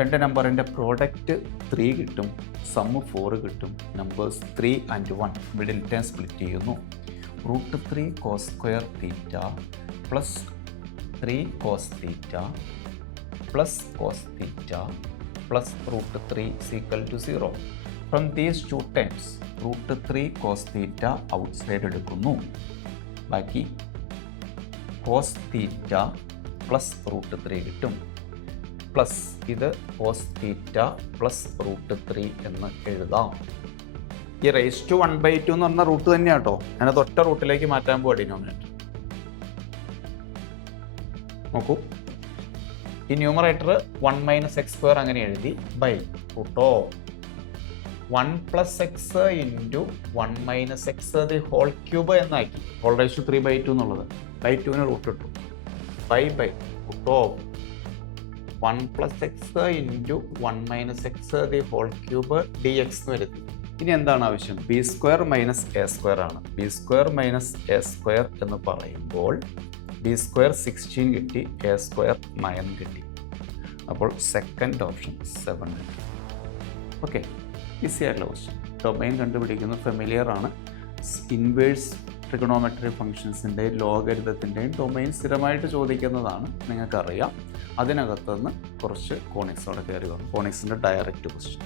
രണ്ട് നമ്പറിൻ്റെ പ്രോഡക്റ്റ് 3 കിട്ടും, സമ്മ് 4 കിട്ടും. Numbers 3 and 1 middle term split ചെയ്യുന്നു. √3 cos square theta plus 3 cos theta plus cos theta plus √3 is equal to 0. From these two terms, √3 cos theta outside എടുക്കുന്നു. ബാക്കി cos theta plus √3 കിട്ടും. Plus ഇത് cos theta plus √3 എന്ന് എഴുതാം. ഈ raise to 1/2 എന്ന് പറഞ്ഞ റൂട്ട് തന്നെയാണ് കേട്ടോ. ഞാനത് ഒറ്റ റൂട്ടിലേക്ക് മാറ്റാൻ പോവാ ഡിനോമിനേറ്റർ. നോക്കൂ, ഈ ന്യൂമറേറ്റർ 1 - x² അങ്ങനെ എഴുതി by root of 1 + x into 1 - x the whole cube എന്നാക്കി. ഹോൾ റേസ് ടു 3/2 എന്നുള്ളത് ബൈ 2ന് റൂട്ട് ഇട്ടു. By root of 1 + x into 1 - x the whole cube dx എന്ന് വരുത്തി. ഇനി എന്താണ് ആവശ്യം? b² - a² ആണ്. b² - a² എന്ന് പറയുമ്പോൾ b² 16 കിട്ടി, a² 9 കിട്ടി. അപ്പോൾ സെക്കൻഡ് ഓപ്ഷൻ 7 കിട്ടി. ഓക്കെ, ഈസി ആയിട്ടുള്ള ക്വസ്റ്റ്യൻ. ഡൊമൈൻ കണ്ടുപിടിക്കുന്നത് ഫെമിലിയർ ആണ്. ഇൻവേഴ്സ് ട്രിഗണോമെട്രി ഫംഗ്ഷൻസിൻ്റെ ലോഗരിതത്തിൻ്റെയും ഡൊമൈൻ സ്ഥിരമായിട്ട് ചോദിക്കുന്നതാണ്, നിങ്ങൾക്കറിയാം. അതിനകത്തുനിന്ന് കുറച്ച് കോണിക്സോടെ കയറി വന്നു. കോണിക്സിൻ്റെ ഡയറക്റ്റ് ക്വസ്റ്റ്യൻ.